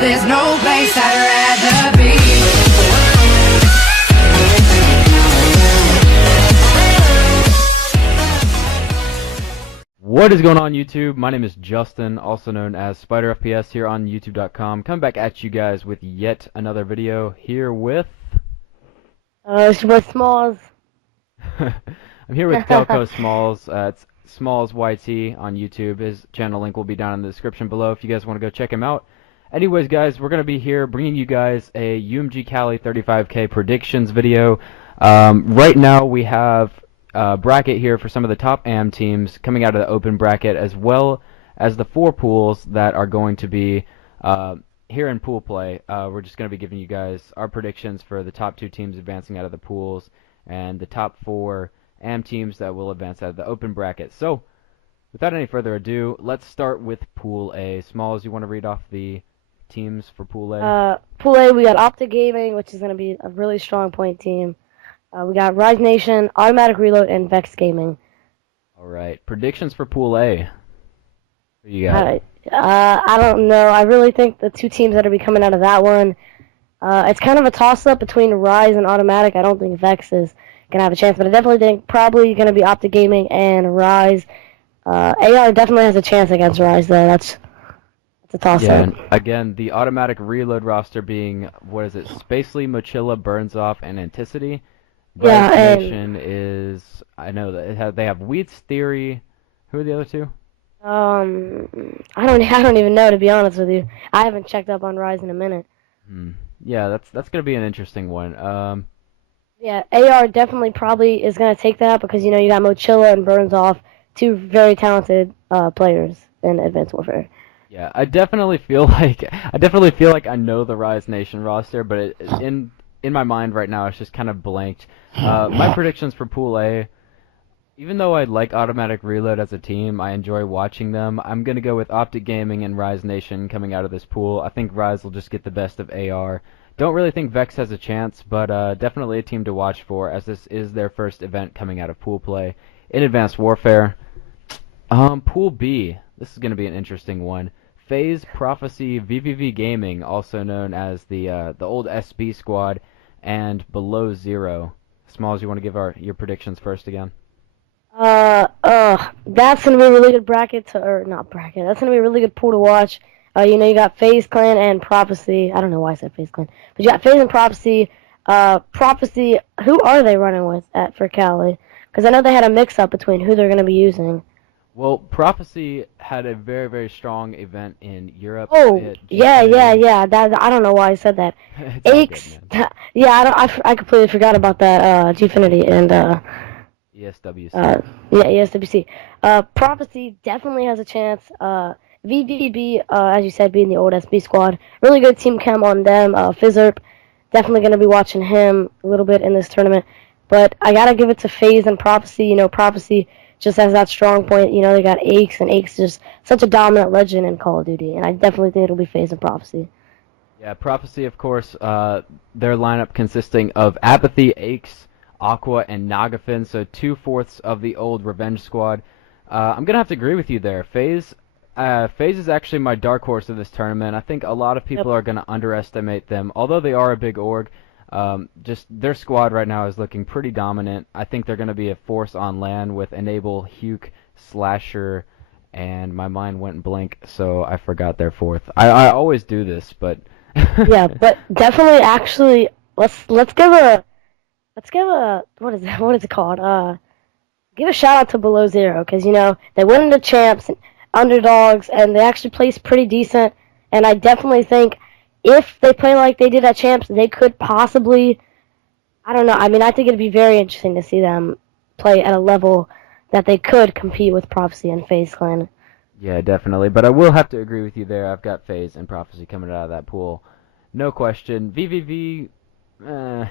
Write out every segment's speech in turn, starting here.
There's no place I'd rather be. What is going on, YouTube? My name is Justin, also known as SpiderFPS here on YouTube.com. Coming back at you guys with yet another video here with... It's with Smalls. I'm here with Delco Smalls. It's Smalls YT on YouTube. His channel link will be down in the description below if you guys want to go check him out. Anyways, guys, we're going to be here bringing you guys a UMG Cali 35K predictions video. Right now we have a bracket here for some of the top AM teams coming out of the open bracket, as well as the 4 pools that are going to be here in pool play. We're just going to be giving you guys our predictions for the top 2 teams advancing out of the pools and the top 4 AM teams that will advance out of the open bracket. So, without any further ado, let's start with Pool A. Smalls, you want to read off the teams for Pool A? Pool A, we got Optic Gaming, which is going to be a really strong point team. We got Rise Nation, Automatic Reload, and Vex Gaming. Alright, predictions for Pool A. Who you got? I don't know. I really think the 2 teams that are be coming out of that one, it's kind of a toss-up between Rise and Automatic. I don't think Vex is going to have a chance, but I definitely think probably going to be Optic Gaming and Rise. AR definitely has a chance against Rise, though. That's a toss-up. Yeah, and again, the Automatic Reload roster being, what is it, Spacely, Mochilla, Burns Off, and Anticity. Rise Nation is, I know that they have Wheats, Theory. Who are the other 2? I don't even know, to be honest with you. I haven't checked up on Rise in a minute. Yeah, that's gonna be an interesting one. Yeah, AR definitely probably is gonna take that because you got Mochilla and Burns Off, 2 very talented players in Advanced Warfare. Yeah, I definitely feel like I know the Rise Nation roster, but in my mind right now it's just kind of blanked. My predictions for Pool A. Even though I like Automatic Reload as a team, I enjoy watching them. I'm going to go with Optic Gaming and Rise Nation coming out of this pool. I think Rise will just get the best of AR. Don't really think Vex has a chance, but definitely a team to watch for, as this is their first event coming out of pool play in Advanced Warfare. Pool B. This is going to be an interesting one. FaZe, Prophecy, VVV Gaming, also known as the old SB squad, and Below Zero. Smalls, you want to give your predictions first again? That's gonna be a really good That's gonna be a really good pool to watch. You got FaZe Clan and Prophecy. I don't know why I said FaZe Clan, but you got FaZe and Prophecy. Prophecy. Who are they running with for Cali? Because I know they had a mix-up between who they're gonna be using. Well, Prophecy had a very, very strong event in Europe. Oh, yeah. I don't know why I said that. Aches. Yeah, I completely forgot about that. Gfinity and ESWC. Yeah, ESWC. Prophecy definitely has a chance. VVB, as you said, being the old SB squad. Really good team chem on them. Fizzerp, definitely going to be watching him a little bit in this tournament. But I got to give it to FaZe and Prophecy. Prophecy just has that strong point. They got Aches, and Aches is just such a dominant legend in Call of Duty. And I definitely think it'll be FaZe and Prophecy. Yeah, Prophecy, of course, their lineup consisting of Apathy, Aches, Aqua, and Nagafin, so 2/4 of the old Revenge squad. I'm going to have to agree with you there. FaZe is actually my dark horse of this tournament. I think a lot of people are going to underestimate them. Although they are a big org, just their squad right now is looking pretty dominant. I think they're going to be a force on LAN with Enable, Huke, Slasher, and my mind went blank, so I forgot their 4th. I always do this, but... Yeah, but definitely, actually, let's give a what is it called? Give a shout out to Below Zero, because they went into champs and underdogs, and they actually placed pretty decent. And I definitely think if they play like they did at champs, they could possibly, I don't know. I mean, I think it'd be very interesting to see them play at a level that they could compete with Prophecy and FaZe Clan. Yeah, definitely. But I will have to agree with you there. I've got FaZe and Prophecy coming out of that pool, no question. VVV. I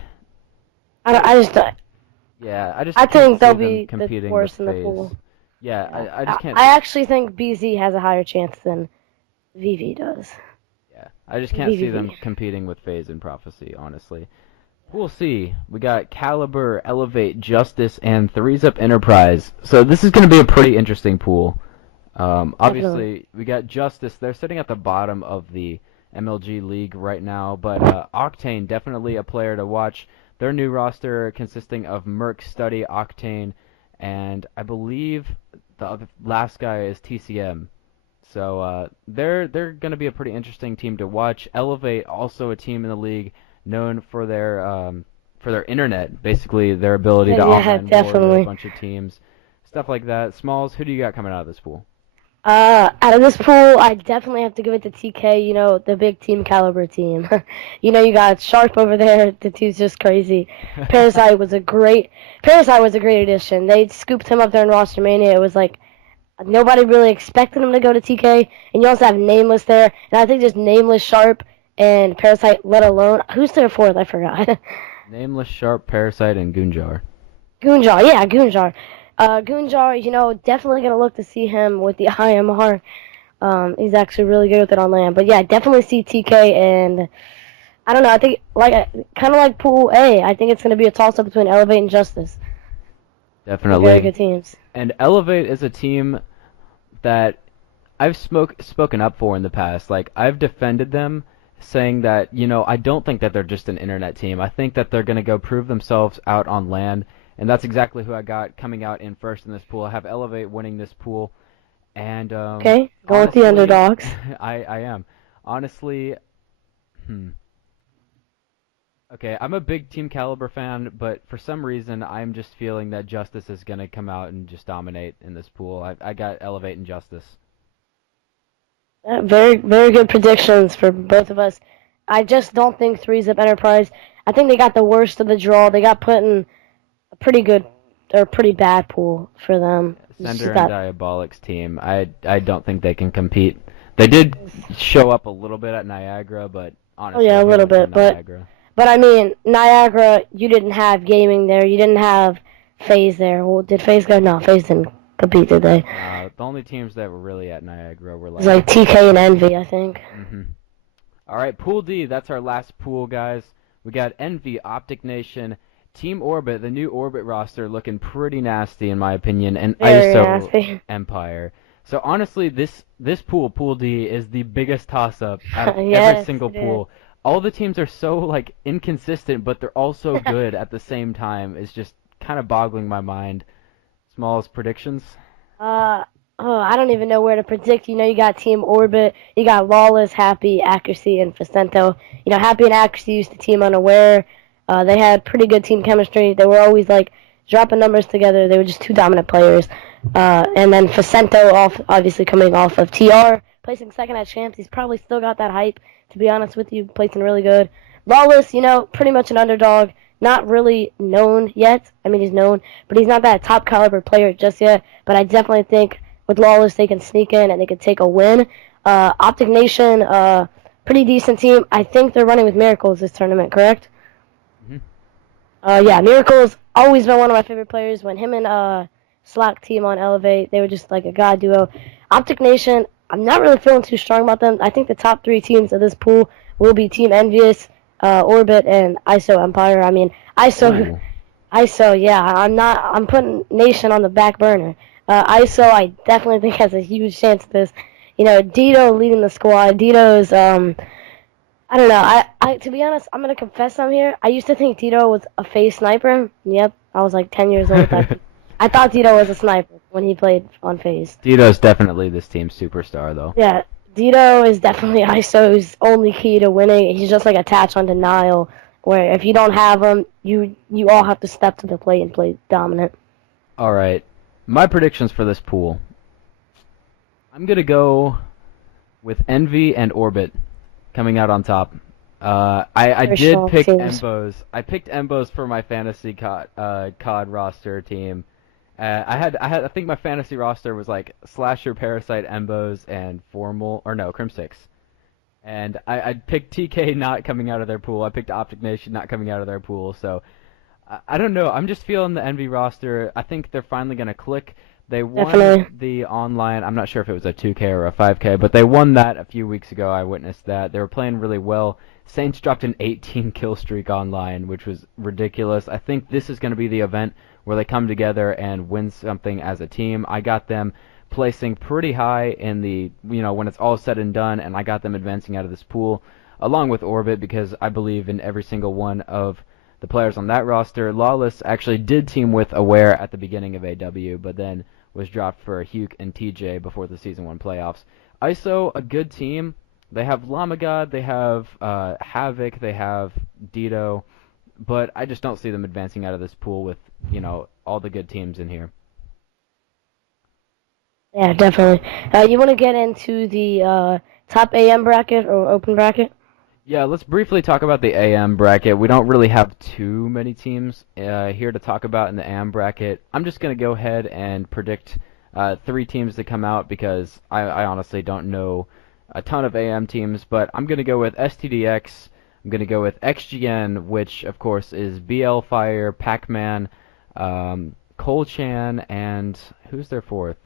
think they'll be the worst in the pool. Yeah, I just can't. I actually think BZ has a higher chance than VV does. Yeah, I just can't see them competing with FaZe and Prophecy, honestly. We'll see. We got Caliber, Elevate, Justice, and Threes Up Enterprise. So this is going to be a pretty interesting pool. Obviously, we got Justice. They're sitting at the bottom of the MLG League right now. But Octane, definitely a player to watch. Their new roster consisting of Merc, Study, Octane, and I believe the last guy is TCM. So they're going to be a pretty interesting team to watch. Elevate, also a team in the league known for their internet, basically their ability to Yeah, online warrior definitely. a bunch of teams, stuff like that. Smalls, who do you got coming out of this pool? Out of this pool, I definitely have to give it to TK. You know, the big team caliber team. You know, you got Sharp over there. The dude's just crazy. Parasite was a great addition. They scooped him up there in Roster Mania. It was like nobody really expected him to go to TK. And you also have Nameless there, and I think just Nameless, Sharp, and Parasite, let alone who's their fourth? I forgot. Nameless, Sharp, Parasite, and Gunjar. Gunjar, yeah, Gunjar. Gunjar, you know, definitely gonna look to see him with the IMR. He's actually really good with it on land. But yeah, definitely see TK, and I don't know. I think kind of like Pool A. I think it's gonna be a toss up between Elevate and Justice. Two very Definitely. good teams. And Elevate is a team that I've spoken up for in the past. Like, I've defended them, saying that, I don't think that they're just an internet team. I think that they're going to go prove themselves out on LAN, and that's exactly who I got coming out in first in this pool. I have Elevate winning this pool, and Okay, go with the honestly, underdogs. I am. Honestly, okay, I'm a big Team Caliber fan, but for some reason, I'm just feeling that Justice is going to come out and just dominate in this pool. I got Elevate and Justice. Very, very good predictions for both of us. I just don't think Three's Up Enterprise. I think they got the worst of the draw. They got put in a pretty good or pretty bad pool for them. Sender and Diabolic's team, I don't think they can compete. They did show up a little bit at Niagara, but honestly, yeah, a little bit, Niagara. But I mean, Niagara, you didn't have gaming there. You didn't have FaZe there. Well, did FaZe go? No, FaZe didn't compete, did they? The only teams that were really at Niagara were It was like TK and Envy, I think. All right, Pool D, that's our last pool, guys. We got Envy, Optic Nation, Team Orbit, the new Orbit roster looking pretty nasty in my opinion, and Very ISO nasty. Empire. So honestly, this pool, Pool D, is the biggest toss-up out of Yes, every single it is. pool. All the teams are so like inconsistent, but they're all so good at the same time. It's just kind of boggling my mind. Smallest predictions? I don't even know where to predict. You know, you got Team Orbit, you got Lawless, Happy, Accuracy, and Facento. You know, Happy and Accuracy used to team Unaware. They had pretty good team chemistry. They were always like dropping numbers together. They were just two dominant players. And then Facento, obviously coming off of TR, placing second at Champs. He's probably still got that hype, to be honest with you, placing really good. Lawless, you know, pretty much an underdog. Not really known yet. I mean, he's known, but he's not that top caliber player just yet. But I definitely think with Lawless, they can sneak in and they can take a win. Optic Nation, pretty decent team. I think they're running with Miracles this tournament, correct? Yeah, Miracles always been one of my favorite players. When him and Slack team on Elevate, they were just like a god duo. Optic Nation, I'm not really feeling too strong about them. I think the top three teams of this pool will be Team Envious, Orbit, and ISO Empire. I mean, ISO, yeah. I'm putting Nation on the back burner. ISO, I definitely think has a huge chance at this. You know, Dito leading the squad. Dito's, I don't know. I to be honest, I'm gonna confess I'm here. I used to think Dito was a FaZe sniper. Yep, I was like 10 years old. I thought Dito was a sniper when he played on FaZe. Dito's definitely this team's superstar, though. Yeah, Dito is definitely ISO's only key to winning. He's just like attached on denial, where if you don't have him, you all have to step to the plate and play dominant. All right, my predictions for this pool. I'm gonna go with Envy and Orbit coming out on top. I did pick Embos. I picked Embos for my fantasy COD roster team. I think my fantasy roster was like Slasher, Parasite, Embos, and Crimsix. And I picked TK not coming out of their pool. I picked Optic Nation not coming out of their pool. So I don't know. I'm just feeling the Envy roster. I think they're finally gonna click. They won the online. I'm not sure if it was a 2K or a 5K, but they won that a few weeks ago. I witnessed that. They were playing really well. Saints dropped an 18 kill streak online, which was ridiculous. I think this is going to be the event where they come together and win something as a team. I got them placing pretty high in the, when it's all said and done, and I got them advancing out of this pool, along with Orbit, because I believe in every single one of the players on that roster. Lawless actually did team with Aware at the beginning of AW, but then was dropped for Huke and TJ before the Season 1 playoffs. ISO, a good team. They have Lamagod, they have Havoc, they have Dito, but I just don't see them advancing out of this pool with, all the good teams in here. Yeah, definitely. You want to get into the top AM bracket or open bracket? Yeah, let's briefly talk about the AM bracket. We don't really have too many teams here to talk about in the AM bracket. I'm just going to go ahead and predict 3 teams to come out because I honestly don't know a ton of AM teams, but I'm going to go with STDX, I'm going to go with XGN, which of course is BL Fire, Pac-Man, Cole-Chan, and who's their fourth?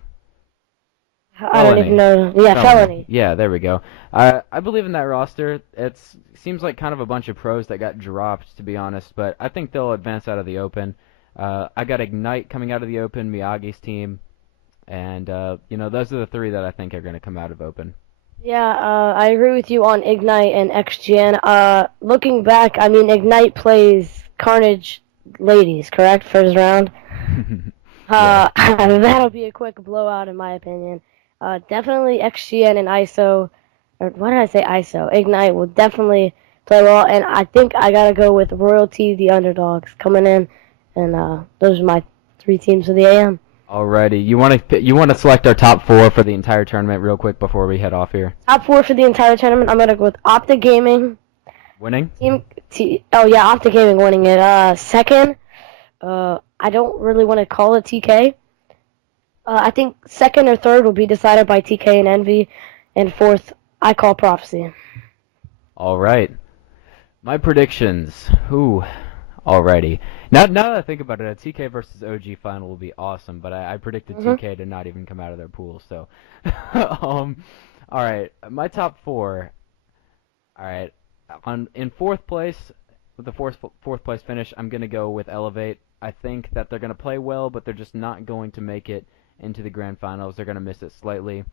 I don't even know. Yeah, Felony. Yeah, there we go. I believe in that roster. It seems like kind of a bunch of pros that got dropped, to be honest, but I think they'll advance out of the Open. I got Ignite coming out of the Open, Miyagi's team, and those are the 3 that I think are going to come out of Open. Yeah, I agree with you on Ignite and XGN. Looking back, I mean, Ignite plays Carnage Ladies, correct? First round. That'll be a quick blowout in my opinion. Definitely XGN and ISO, or what did I say, ISO? Ignite will definitely play well, and I think I gotta go with Royalty, the underdogs, coming in, and those are my 3 teams for the AM. Alrighty, you want to select our top 4 for the entire tournament real quick before we head off here? Top 4 for the entire tournament, I'm gonna go with Optic Gaming. Winning? Optic Gaming winning it. Second, I don't really want to call it TK. I think second or third will be decided by TK and Envy, and fourth, I call Prophecy. All right, my predictions. Alrighty. Now that I think about it, a TK versus OG final will be awesome, but I predicted TK to not even come out of their pool. So, all right, my top 4. All right, in 4th place with the fourth place finish, I'm gonna go with Elevate. I think that they're gonna play well, but they're just not going to make it into the grand finals. They're going to miss it slightly.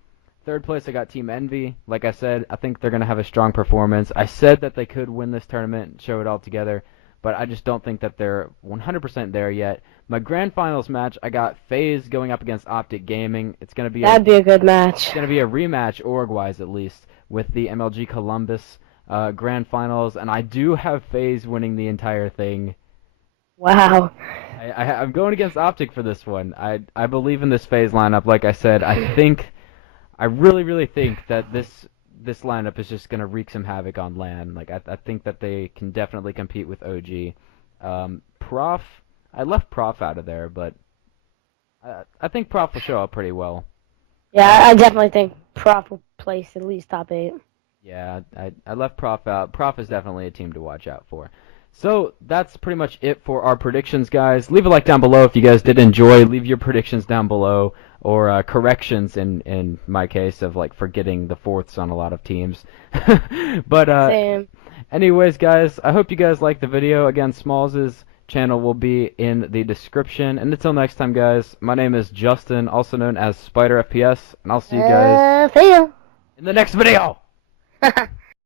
3rd place, I got Team Envy. Like I said, I think they're going to have a strong performance. I said that they could win this tournament and show it all together, but I just don't think that they're 100% there yet. My grand finals match, I got FaZe going up against Optic Gaming. It's going to be That'd be a good match. It's going to be a rematch, org-wise at least, with the MLG Columbus grand finals, and I do have FaZe winning the entire thing. Wow. I'm going against Optic for this one. I believe in this FaZe lineup. Like I said, I really, really think that this lineup is just going to wreak some havoc on LAN. Like I think that they can definitely compete with OG. Prof, I left Prof out of there, but I think Prof will show up pretty well. Yeah, I definitely think Prof will place at least top 8. Yeah, I left Prof out. Prof is definitely a team to watch out for. So that's pretty much it for our predictions, guys. Leave a like down below if you guys did enjoy. Leave your predictions down below, or corrections in my case of like forgetting the fourths on a lot of teams. But Same. anyways, guys, I hope you guys liked the video. Again, Smalls' channel will be in the description. And until next time, guys, my name is Justin, also known as SpiderFPS, and I'll see you guys See ya. in the next video.